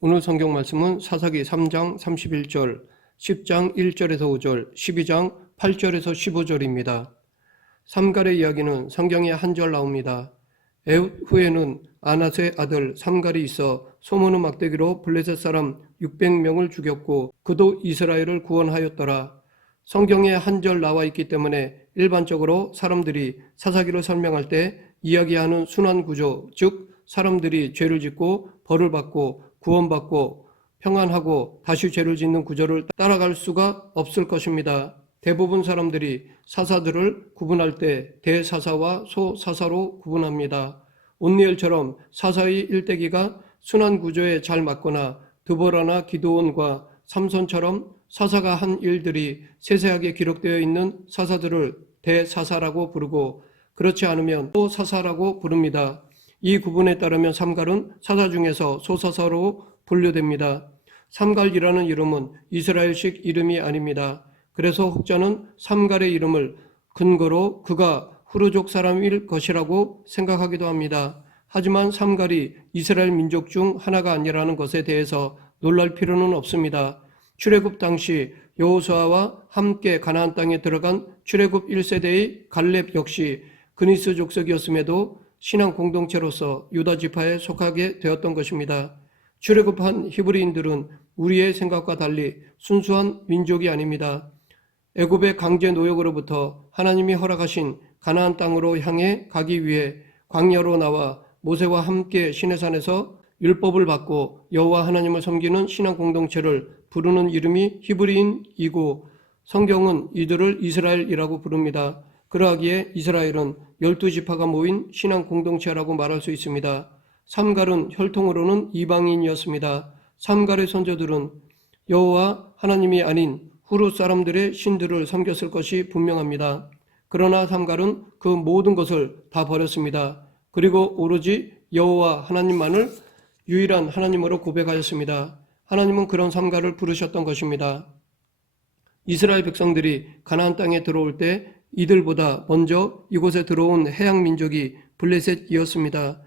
오늘 성경 말씀은 사사기 3장 31절, 10장 1절에서 5절, 12장 8절에서 15절입니다. 삼갈의 이야기는 성경에 한 절 나옵니다. 에훗 후에는 아낫의 아들 삼갈이 있어 소모는 막대기로 블레셋 사람 600명을 죽였고 그도 이스라엘을 구원하였더라. 성경에 한 절 나와 있기 때문에 일반적으로 사람들이 사사기를 설명할 때 이야기하는 순환 구조, 즉 사람들이 죄를 짓고 벌을 받고 구원받고 평안하고 다시 죄를 짓는 구조를 따라갈 수가 없을 것입니다. 대부분 사람들이 사사들을 구분할 때 대사사와 소사사로 구분합니다. 온니엘처럼 사사의 일대기가 순환 구조에 잘 맞거나 드보라나 기드온과 삼손처럼 사사가 한 일들이 세세하게 기록되어 있는 사사들을 대사사라고 부르고 그렇지 않으면 소사사라고 부릅니다. 이 구분에 따르면 삼갈은 사사 중에서 소사사로 분류됩니다. 삼갈이라는 이름은 이스라엘식 이름이 아닙니다. 그래서 혹자는 삼갈의 이름을 근거로 그가 후르족 사람일 것이라고 생각하기도 합니다. 하지만 삼갈이 이스라엘 민족 중 하나가 아니라는 것에 대해서 놀랄 필요는 없습니다. 출애굽 당시 여호수아와 함께 가나안 땅에 들어간 출애굽 1세대의 갈렙 역시 그니스 족속이었음에도 신앙 공동체로서 유다 지파에 속하게 되었던 것입니다. 출애굽한 히브리인들은 우리의 생각과 달리 순수한 민족이 아닙니다. 애굽의 강제 노역으로부터 하나님이 허락하신 가나안 땅으로 향해 가기 위해 광야로 나와 모세와 함께 시내산에서 율법을 받고 여호와 하나님을 섬기는 신앙 공동체를 부르는 이름이 히브리인이고 성경은 이들을 이스라엘이라고 부릅니다. 그러하기에 이스라엘은 12지파가 모인 신앙 공동체라고 말할 수 있습니다. 삼갈은 혈통으로는 이방인이었습니다. 삼갈의 선조들은 여호와 하나님이 아닌 후르 사람들의 신들을 섬겼을 것이 분명합니다. 그러나 삼갈은 그 모든 것을 다 버렸습니다. 그리고 오로지 여호와 하나님만을 유일한 하나님으로 고백하였습니다. 하나님은 그런 삼갈을 부르셨던 것입니다. 이스라엘 백성들이 가나안 땅에 들어올 때 이들보다 먼저 이곳에 들어온 해양 민족이 블레셋이었습니다.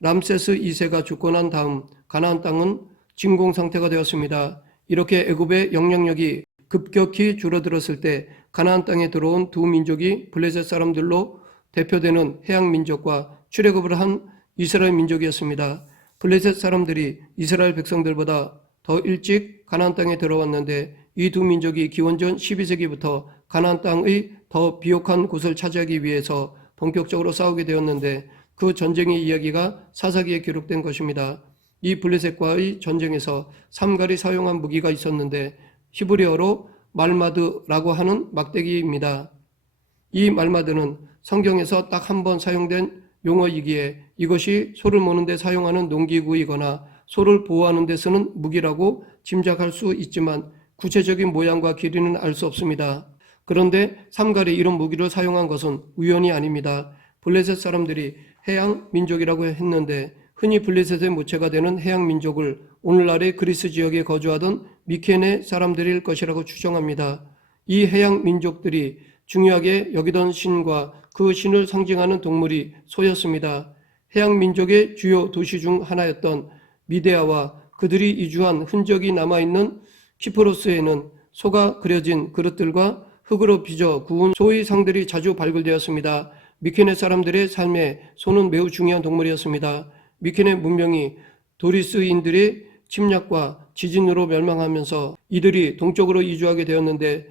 람세스 2세가 죽고 난 다음 가나안 땅은 진공 상태가 되었습니다. 이렇게 애굽의 영향력이 급격히 줄어들었을 때 가나안 땅에 들어온 두 민족이 블레셋 사람들로 대표되는 해양 민족과 출애굽을 한 이스라엘 민족이었습니다. 블레셋 사람들이 이스라엘 백성들보다 더 일찍 가나안 땅에 들어왔는데 이 두 민족이 기원전 12세기부터 가나안 땅의 더 비옥한 곳을 차지하기 위해서 본격적으로 싸우게 되었는데 그 전쟁의 이야기가 사사기에 기록된 것입니다. 이 블레셋과의 전쟁에서 삼갈이 사용한 무기가 있었는데 히브리어로 말마드라고 하는 막대기입니다. 이 말마드는 성경에서 딱 한 번 사용된 용어이기에 이것이 소를 모는 데 사용하는 농기구이거나 소를 보호하는 데 쓰는 무기라고 짐작할 수 있지만 구체적인 모양과 길이는 알 수 없습니다. 그런데 삼갈이 이런 무기를 사용한 것은 우연이 아닙니다. 블레셋 사람들이 해양 민족이라고 했는데 흔히 블레셋의 모체가 되는 해양 민족을 오늘날의 그리스 지역에 거주하던 미케네 사람들일 것이라고 추정합니다. 이 해양 민족들이 중요하게 여기던 신과 그 신을 상징하는 동물이 소였습니다. 해양 민족의 주요 도시 중 하나였던 미데아와 그들이 이주한 흔적이 남아있는 키프로스에는 소가 그려진 그릇들과 흙으로 빚어 구운 소의 상들이 자주 발굴되었습니다. 미케네 사람들의 삶에 소는 매우 중요한 동물이었습니다. 미케네 문명이 도리스인들의 침략과 지진으로 멸망하면서 이들이 동쪽으로 이주하게 되었는데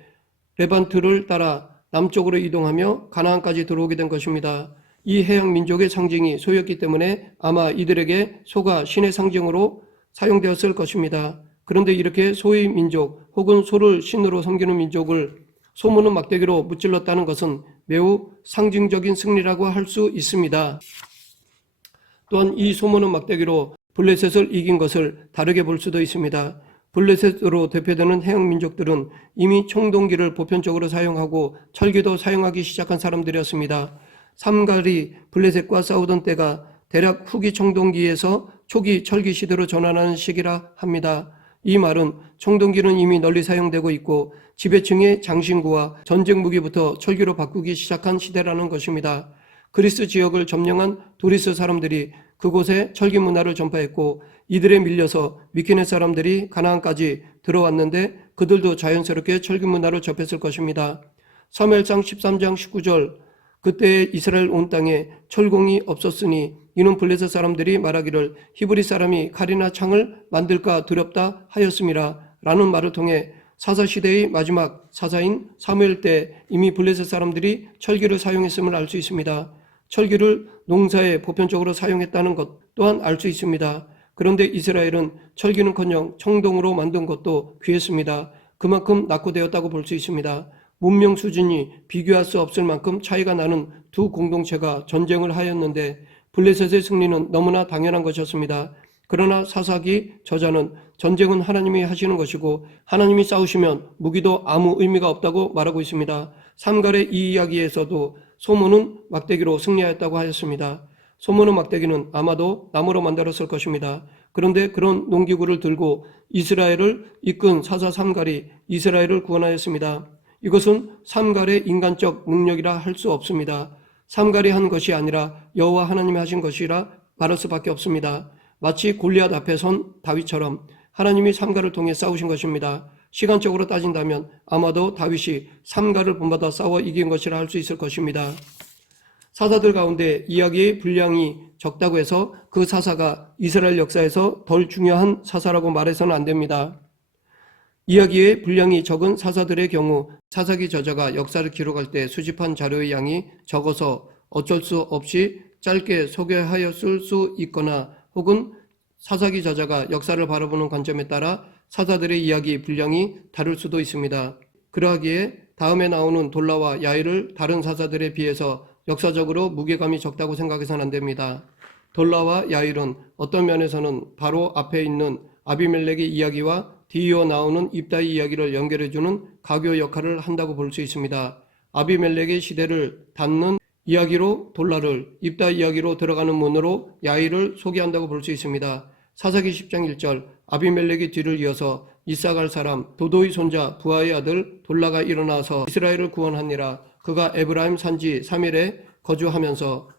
레반트를 따라 남쪽으로 이동하며 가나안까지 들어오게 된 것입니다. 이 해양 민족의 상징이 소였기 때문에 아마 이들에게 소가 신의 상징으로 사용되었을 것입니다. 그런데 이렇게 소의 민족 혹은 소를 신으로 섬기는 민족을 소모는 막대기로 무찔렀다는 것은 매우 상징적인 승리라고 할 수 있습니다. 또한 이 소모는 막대기로 블레셋을 이긴 것을 다르게 볼 수도 있습니다. 블레셋으로 대표되는 해양 민족들은 이미 청동기를 보편적으로 사용하고 철기도 사용하기 시작한 사람들이었습니다. 삼갈이 블레셋과 싸우던 때가 대략 후기 청동기에서 초기 철기 시대로 전환하는 시기라 합니다. 이 말은 청동기는 이미 널리 사용되고 있고 지배층의 장신구와 전쟁 무기부터 철기로 바꾸기 시작한 시대라는 것입니다. 그리스 지역을 점령한 도리스 사람들이 그곳에 철기 문화를 전파했고 이들에 밀려서 미케네 사람들이 가나안까지 들어왔는데 그들도 자연스럽게 철기 문화를 접했을 것입니다. 사무엘상 13장 19절 그때 이스라엘 온 땅에 철공이 없었으니 이는 블레셋 사람들이 말하기를 히브리 사람이 칼이나 창을 만들까 두렵다 하였음이라 라는 말을 통해 사사시대의 마지막 사사인 사무엘 때 이미 블레셋 사람들이 철기를 사용했음을 알 수 있습니다. 철기를 농사에 보편적으로 사용했다는 것 또한 알 수 있습니다. 그런데 이스라엘은 철기는커녕 청동으로 만든 것도 귀했습니다. 그만큼 낙후되었다고 볼 수 있습니다. 문명 수준이 비교할 수 없을 만큼 차이가 나는 두 공동체가 전쟁을 하였는데 블레셋의 승리는 너무나 당연한 것이었습니다. 그러나 사사기 저자는 전쟁은 하나님이 하시는 것이고 하나님이 싸우시면 무기도 아무 의미가 없다고 말하고 있습니다. 삼갈의 이 이야기에서도 소문은 막대기로 승리하였다고 하였습니다. 소문의 막대기는 아마도 나무로 만들었을 것입니다. 그런데 그런 농기구를 들고 이스라엘을 이끈 사사 삼갈이 이스라엘을 구원하였습니다. 이것은 삼갈의 인간적 능력이라 할 수 없습니다. 삼갈이 한 것이 아니라 여호와 하나님이 하신 것이라 말할 수밖에 없습니다. 마치 골리앗 앞에 선 다윗처럼 하나님이 삼갈을 통해 싸우신 것입니다. 시간적으로 따진다면 아마도 다윗이 삼갈을 본받아 싸워 이긴 것이라 할 수 있을 것입니다. 사사들 가운데 이야기의 분량이 적다고 해서 그 사사가 이스라엘 역사에서 덜 중요한 사사라고 말해서는 안 됩니다. 이야기의 분량이 적은 사사들의 경우 사사기 저자가 역사를 기록할 때 수집한 자료의 양이 적어서 어쩔 수 없이 짧게 소개하였을 수 있거나 혹은 사사기 저자가 역사를 바라보는 관점에 따라 사사들의 이야기 분량이 다를 수도 있습니다. 그러하기에 다음에 나오는 돌라와 야일을 다른 사사들에 비해서 역사적으로 무게감이 적다고 생각해서는 안 됩니다. 돌라와 야일은 어떤 면에서는 바로 앞에 있는 아비멜렉의 이야기와 뒤이어 나오는 입다의 이야기를 연결해주는 가교 역할을 한다고 볼 수 있습니다. 아비멜렉의 시대를 닫는 이야기로 돌라를, 입다 이야기로 들어가는 문으로 야일을 소개한다고 볼 수 있습니다. 사사기 10장 1절 아비멜렉의 뒤를 이어서 이사갈 사람 도도의 손자 부하의 아들 돌라가 일어나서 이스라엘을 구원하니라. 그가 에브라임 산지 3일에 거주하면서,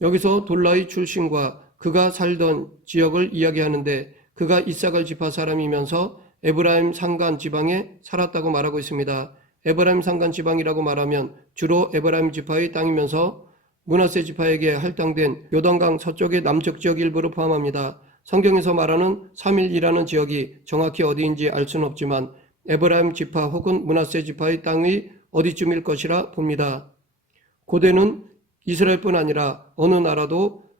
여기서 돌라의 출신과 그가 살던 지역을 이야기하는데 그가 이사갈 지파 사람이면서 에브라임 산간 지방에 살았다고 말하고 있습니다. 에브라임 산간 지방이라고 말하면 주로 에브라임 지파의 땅이면서 므낫세 지파에게 할당된 요단강 서쪽의 남쪽 지역 일부를 포함합니다. 성경에서 말하는 3일이라는 지역이 정확히 어디인지 알 수는 없지만 에브라임 지파 혹은 므낫세 지파의 땅의 어디쯤일 것이라 봅니다. 고대는 이스라엘뿐 아니라 어느 나라도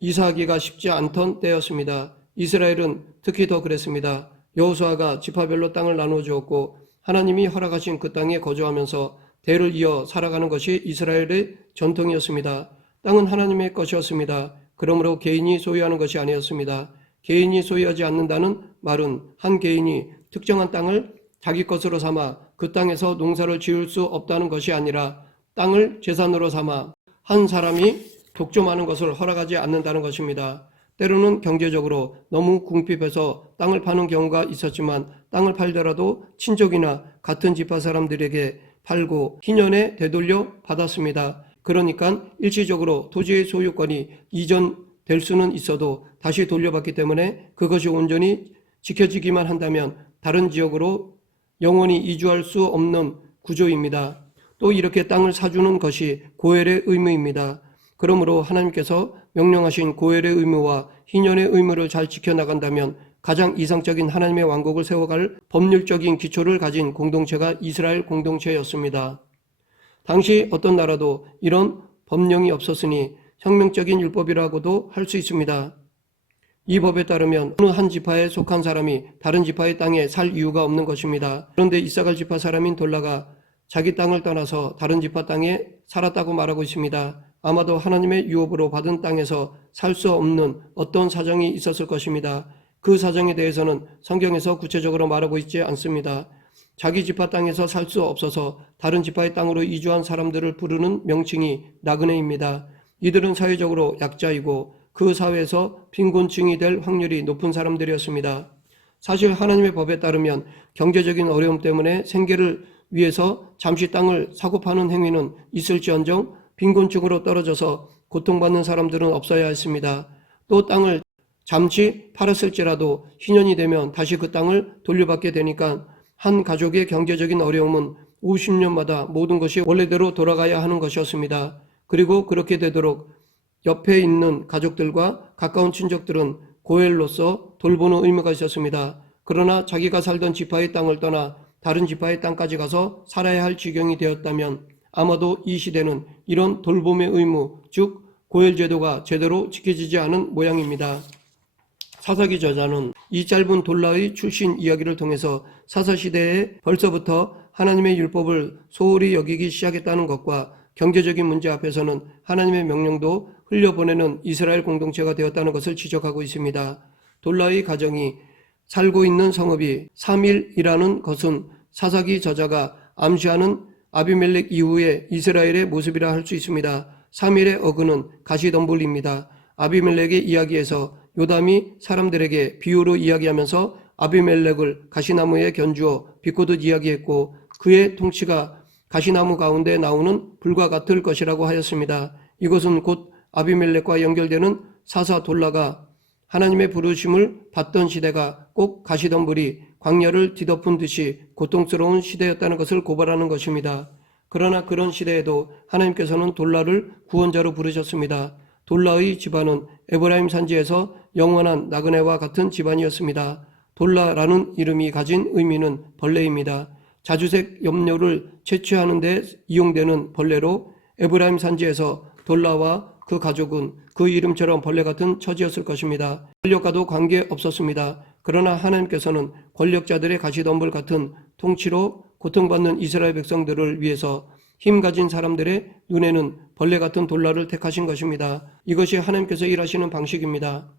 이사하기가 쉽지 않던 때였습니다. 이스라엘은 특히 더 그랬습니다. 여호수아가 지파별로 땅을 나누어 주었고 하나님이 허락하신 그 땅에 거주하면서 대를 이어 살아가는 것이 이스라엘의 전통이었습니다. 땅은 하나님의 것이었습니다. 그러므로 개인이 소유하는 것이 아니었습니다. 개인이 소유하지 않는다는 말은 한 개인이 특정한 땅을 자기 것으로 삼아 그 땅에서 농사를 지을 수 없다는 것이 아니라 땅을 재산으로 삼아 한 사람이 독점하는 것을 허락하지 않는다는 것입니다. 때로는 경제적으로 너무 궁핍해서 땅을 파는 경우가 있었지만 땅을 팔더라도 친족이나 같은 지파 사람들에게 팔고 희년에 되돌려 받았습니다. 그러니까 일시적으로 토지의 소유권이 이전될 수는 있어도 다시 돌려받기 때문에 그것이 온전히 지켜지기만 한다면 다른 지역으로 영원히 이주할 수 없는 구조입니다. 또 이렇게 땅을 사주는 것이 고엘의 의무입니다. 그러므로 하나님께서 명령하신 고엘의 의무와 희년의 의무를 잘 지켜나간다면 가장 이상적인 하나님의 왕국을 세워갈 법률적인 기초를 가진 공동체가 이스라엘 공동체였습니다. 당시 어떤 나라도 이런 법령이 없었으니 혁명적인 율법이라고도 할 수 있습니다. 이 법에 따르면 어느 한 지파에 속한 사람이 다른 지파의 땅에 살 이유가 없는 것입니다. 그런데 이사갈 지파 사람인 돌라가 자기 땅을 떠나서 다른 지파 땅에 살았다고 말하고 있습니다. 아마도 하나님의 유업으로 받은 땅에서 살 수 없는 어떤 사정이 있었을 것입니다. 그 사정에 대해서는 성경에서 구체적으로 말하고 있지 않습니다. 자기 지파 땅에서 살 수 없어서 다른 지파의 땅으로 이주한 사람들을 부르는 명칭이 나그네입니다. 이들은 사회적으로 약자이고 그 사회에서 빈곤층이 될 확률이 높은 사람들이었습니다. 사실 하나님의 법에 따르면 경제적인 어려움 때문에 생계를 위해서 잠시 땅을 사고 파는 행위는 있을지언정 빈곤층으로 떨어져서 고통받는 사람들은 없어야 했습니다. 또 땅을 잠시 팔았을지라도 희년이 되면 다시 그 땅을 돌려받게 되니까 한 가족의 경제적인 어려움은 50년마다 모든 것이 원래대로 돌아가야 하는 것이었습니다. 그리고 그렇게 되도록 옆에 있는 가족들과 가까운 친족들은 고엘로서 돌보는 의무가 있었습니다. 그러나 자기가 살던 지파의 땅을 떠나 다른 지파의 땅까지 가서 살아야 할 지경이 되었다면 아마도 이 시대는 이런 돌봄의 의무, 즉 고엘 제도가 제대로 지켜지지 않은 모양입니다. 사사기 저자는 이 짧은 돌라의 출신 이야기를 통해서 사사시대에 벌써부터 하나님의 율법을 소홀히 여기기 시작했다는 것과 경제적인 문제 앞에서는 하나님의 명령도 흘려보내는 이스라엘 공동체가 되었다는 것을 지적하고 있습니다. 돌라의 가정이 살고 있는 성읍이 사밀이라는 것은 사사기 저자가 암시하는 아비멜렉 이후의 이스라엘의 모습이라 할 수 있습니다. 사밀의 어근은 가시덤불입니다. 아비멜렉의 이야기에서 요담이 사람들에게 비유로 이야기하면서 아비멜렉을 가시나무에 견주어 비꼬듯 이야기했고 그의 통치가 가시나무 가운데 나오는 불과 같을 것이라고 하였습니다. 이것은 곧 아비멜렉과 연결되는 사사 돌라가 하나님의 부르심을 받던 시대가 꼭 가시덤불이 광야를 뒤덮은 듯이 고통스러운 시대였다는 것을 고발하는 것입니다. 그러나 그런 시대에도 하나님께서는 돌라를 구원자로 부르셨습니다. 돌라의 집안은 에브라임 산지에서 영원한 나그네와 같은 집안이었습니다. 돌라라는 이름이 가진 의미는 벌레입니다. 자주색 염료를 채취하는 데 이용되는 벌레로 에브라임 산지에서 돌라와 그 가족은 그 이름처럼 벌레 같은 처지였을 것입니다. 권력과도 관계없었습니다. 그러나 하나님께서는 권력자들의 가시덤불 같은 통치로 고통받는 이스라엘 백성들을 위해서 힘 가진 사람들의 눈에는 벌레 같은 돌라를 택하신 것입니다. 이것이 하나님께서 일하시는 방식입니다.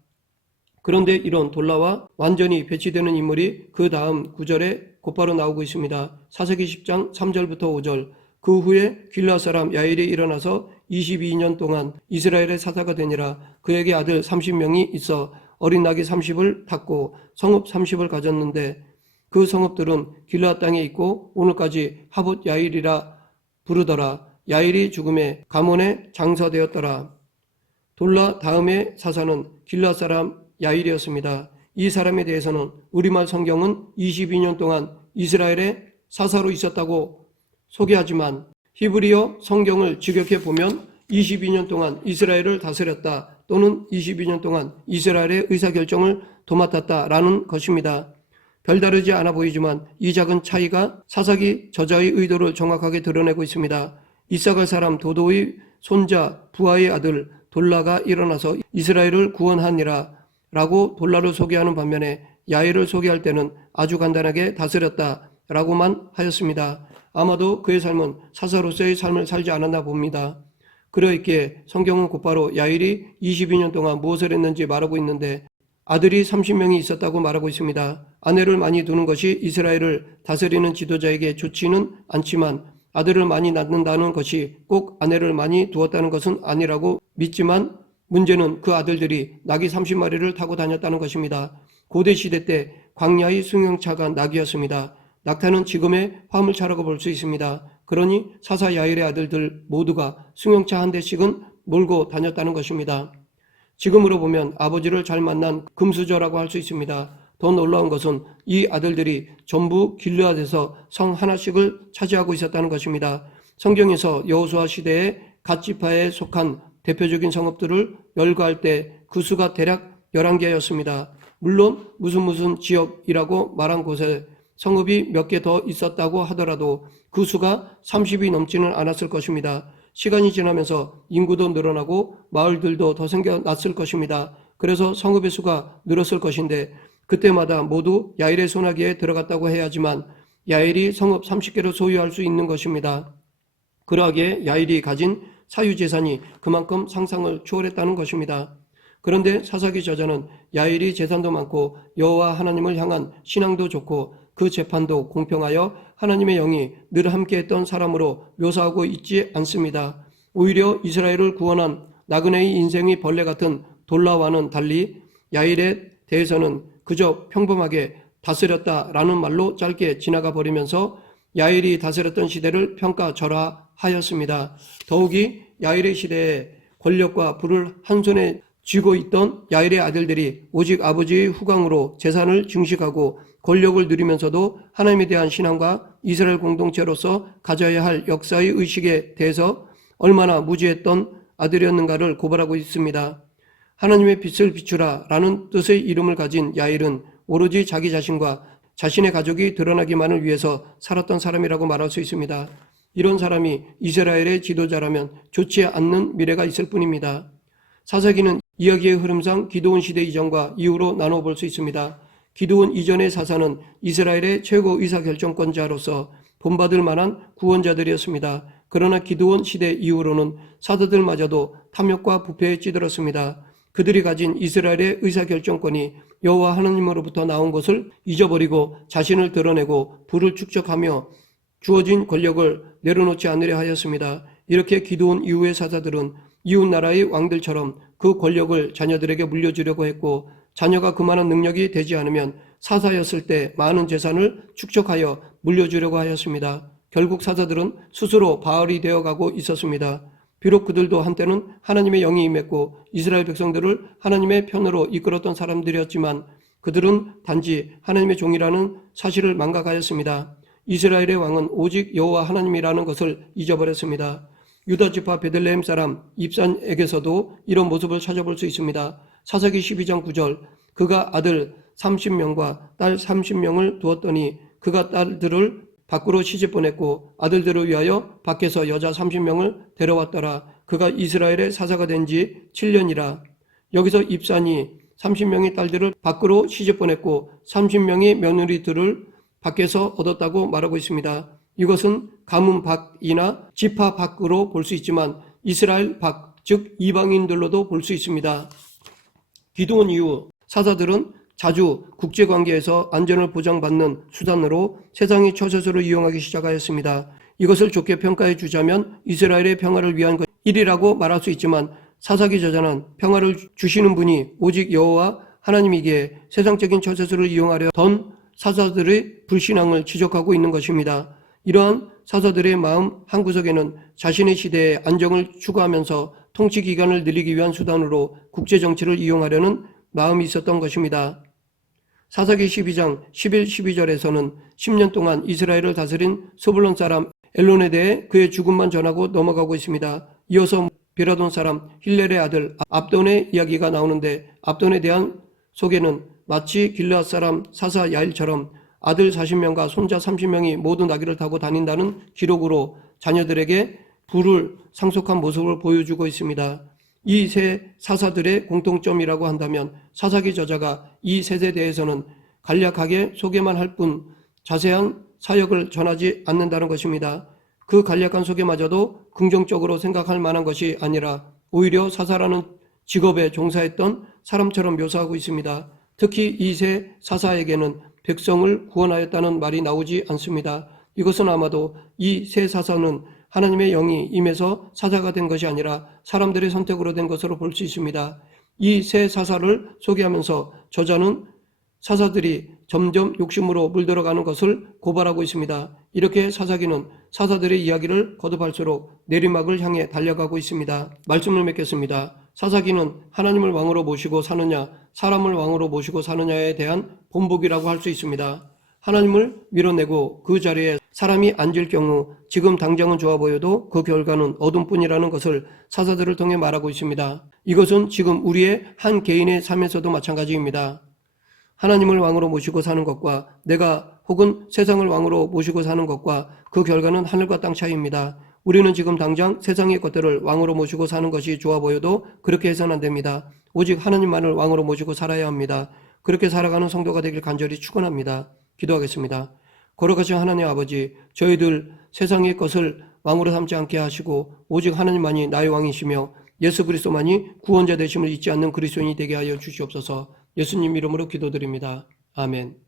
그런데 이런 돌라와 완전히 배치되는 인물이 그 다음 구절에 곧바로 나오고 있습니다. 사사기 10장 3절부터 5절. 그 후에 길르앗 사람 야일이 일어나서 22년 동안 이스라엘의 사사가 되니라. 그에게 아들 30명이 있어 어린 나귀 30을 탔고 성읍 30을 가졌는데 그 성읍들은 길르앗 땅에 있고 오늘까지 하봇 야일이라 부르더라. 야일이 죽음에 가몬에 장사되었더라. 돌라 다음의 사사는 길르앗 사람 야일이었습니다. 이 사람에 대해서는 우리말 성경은 22년 동안 이스라엘의 사사로 있었다고 소개하지만 히브리어 성경을 직역해 보면 22년 동안 이스라엘을 다스렸다 또는 22년 동안 이스라엘의 의사결정을 도맡았다라는 것입니다. 별다르지 않아 보이지만 이 작은 차이가 사사기 저자의 의도를 정확하게 드러내고 있습니다. 이사갈 사람 도도의 손자 부하의 아들 돌라가 일어나서 이스라엘을 구원하니라 라고 돌라를 소개하는 반면에 야일을 소개할 때는 아주 간단하게 다스렸다 라고만 하였습니다. 아마도 그의 삶은 사사로서의 삶을 살지 않았나 봅니다. 그러있기에 성경은 곧바로 야일이 22년 동안 무엇을 했는지 말하고 있는데 아들이 30명이 있었다고 말하고 있습니다. 아내를 많이 두는 것이 이스라엘을 다스리는 지도자에게 좋지는 않지만 아들을 많이 낳는다는 것이 꼭 아내를 많이 두었다는 것은 아니라고 믿지만 문제는 그 아들들이 나귀 30마리를 타고 다녔다는 것입니다. 고대 시대 때 광야의 승용차가 나귀였습니다. 낙타는 지금의 화물차라고 볼 수 있습니다. 그러니 사사 야일의 아들들 모두가 승용차 한 대씩은 몰고 다녔다는 것입니다. 지금으로 보면 아버지를 잘 만난 금수저라고 할 수 있습니다. 더 놀라운 것은 이 아들들이 전부 길르앗에서 성 하나씩을 차지하고 있었다는 것입니다. 성경에서 여호수아 시대의 갓 지파에 속한 대표적인 성읍들을 열거할 때 그 수가 대략 11개였습니다. 물론 무슨 지역이라고 말한 곳에 성읍이 몇 개 더 있었다고 하더라도 그 수가 30이 넘지는 않았을 것입니다. 시간이 지나면서 인구도 늘어나고 마을들도 더 생겨났을 것입니다. 그래서 성읍의 수가 늘었을 것인데 그때마다 모두 야일의 손아귀에 들어갔다고 해야지만 야일이 성읍 30개를 소유할 수 있는 것입니다. 그러하기에 야일이 가진 사유재산이 그만큼 상상을 초월했다는 것입니다. 그런데 사사기 저자는 야일이 재산도 많고 여호와 하나님을 향한 신앙도 좋고 그 재판도 공평하여 하나님의 영이 늘 함께했던 사람으로 묘사하고 있지 않습니다. 오히려 이스라엘을 구원한 나그네의 인생이 벌레 같은 돌라와는 달리 야일에 대해서는 그저 평범하게 다스렸다라는 말로 짧게 지나가 버리면서 야일이 다스렸던 시대를 평가절하하였습니다. 더욱이 야일의 시대에 권력과 부를 한 손에 쥐고 있던 야일의 아들들이 오직 아버지의 후광으로 재산을 증식하고 권력을 누리면서도 하나님에 대한 신앙과 이스라엘 공동체로서 가져야 할 역사의 의식에 대해서 얼마나 무지했던 아들이었는가를 고발하고 있습니다. 하나님의 빛을 비추라 라는 뜻의 이름을 가진 야일은 오로지 자기 자신과 자신의 가족이 드러나기만을 위해서 살았던 사람이라고 말할 수 있습니다. 이런 사람이 이스라엘의 지도자라면 좋지 않는 미래가 있을 뿐입니다. 사사기는 이야기의 흐름상 기드온 시대 이전과 이후로 나눠볼 수 있습니다. 기드온 이전의 사사는 이스라엘의 최고 의사결정권자로서 본받을 만한 구원자들이었습니다. 그러나 기드온 시대 이후로는 사도들마저도 탐욕과 부패에 찌들었습니다. 그들이 가진 이스라엘의 의사결정권이 여호와 하나님으로부터 나온 것을 잊어버리고 자신을 드러내고 부를 축적하며 주어진 권력을 내려놓지 않으려 하였습니다. 이렇게 기드온 이후의 사사들은 이웃나라의 왕들처럼 그 권력을 자녀들에게 물려주려고 했고, 자녀가 그만한 능력이 되지 않으면 사사였을 때 많은 재산을 축적하여 물려주려고 하였습니다. 결국 사사들은 스스로 바알이 되어가고 있었습니다. 비록 그들도 한때는 하나님의 영이 임했고 이스라엘 백성들을 하나님의 편으로 이끌었던 사람들이었지만 그들은 단지 하나님의 종이라는 사실을 망각하였습니다. 이스라엘의 왕은 오직 여호와 하나님이라는 것을 잊어버렸습니다. 유다 지파 베들레헴 사람 입산에게서도 이런 모습을 찾아볼 수 있습니다. 사사기 12장 9절, 그가 아들 30명과 딸 30명을 두었더니 그가 딸들을 밖으로 시집 보냈고 아들들을 위하여 밖에서 여자 30명을 데려왔더라. 그가 이스라엘의 사사가 된 지 7년이라. 여기서 입산이 30명의 딸들을 밖으로 시집 보냈고 30명의 며느리들을 밖에서 얻었다고 말하고 있습니다. 이것은 가문 밖이나 지파 밖으로 볼 수 있지만 이스라엘 밖, 즉 이방인들로도 볼 수 있습니다. 기드온 이후 사사들은 자주 국제관계에서 안전을 보장받는 수단으로 세상의 처세술을 이용하기 시작하였습니다. 이것을 좋게 평가해 주자면 이스라엘의 평화를 위한 일이라고 말할 수 있지만 사사기 저자는 평화를 주시는 분이 오직 여호와 하나님이기에 세상적인 처세술을 이용하려 던 사사들의 불신앙을 지적하고 있는 것입니다. 이러한 사사들의 마음 한구석에는 자신의 시대에 안정을 추구하면서 통치 기간을 늘리기 위한 수단으로 국제정치를 이용하려는 마음이 있었던 것입니다. 사사기 12장 11, 12절에서는 10년 동안 이스라엘을 다스린 스불론 사람 엘론에 대해 그의 죽음만 전하고 넘어가고 있습니다. 이어서 비라돈 사람 힐렐의 아들 압돈의 이야기가 나오는데 압돈에 대한 소개는 마치 길르앗 사람 사사 야일처럼 아들 40명과 손자 30명이 모두 나귀를 타고 다닌다는 기록으로 자녀들에게 부를 상속한 모습을 보여주고 있습니다. 이 세 사사들의 공통점이라고 한다면 사사기 저자가 이 셋에 대해서는 간략하게 소개만 할 뿐 자세한 사역을 전하지 않는다는 것입니다. 그 간략한 소개마저도 긍정적으로 생각할 만한 것이 아니라 오히려 사사라는 직업에 종사했던 사람처럼 묘사하고 있습니다. 특히 이 세 사사에게는 백성을 구원하였다는 말이 나오지 않습니다. 이것은 아마도 이 세 사사는 하나님의 영이 임해서 사사가 된 것이 아니라 사람들의 선택으로 된 것으로 볼 수 있습니다. 이 세 사사를 소개하면서 저자는 사사들이 점점 욕심으로 물들어가는 것을 고발하고 있습니다. 이렇게 사사기는 사사들의 이야기를 거듭할수록 내리막을 향해 달려가고 있습니다. 말씀을 맺겠습니다. 사사기는 하나님을 왕으로 모시고 사느냐, 사람을 왕으로 모시고 사느냐에 대한 본보기라고 할 수 있습니다. 하나님을 밀어내고 그 자리에 사람이 앉을 경우 지금 당장은 좋아 보여도 그 결과는 어둠뿐이라는 것을 사사들을 통해 말하고 있습니다. 이것은 지금 우리의 한 개인의 삶에서도 마찬가지입니다. 하나님을 왕으로 모시고 사는 것과 내가 혹은 세상을 왕으로 모시고 사는 것과 그 결과는 하늘과 땅 차이입니다. 우리는 지금 당장 세상의 것들을 왕으로 모시고 사는 것이 좋아 보여도 그렇게 해서는 안 됩니다. 오직 하나님만을 왕으로 모시고 살아야 합니다. 그렇게 살아가는 성도가 되길 간절히 축원합니다. 기도하겠습니다. 거룩하신 하나님 아버지, 저희들 세상의 것을 왕으로 삼지 않게 하시고 오직 하나님만이 나의 왕이시며 예수 그리스도만이 구원자 되심을 잊지 않는 그리스도인이 되게 하여 주시옵소서. 예수님 이름으로 기도드립니다. 아멘.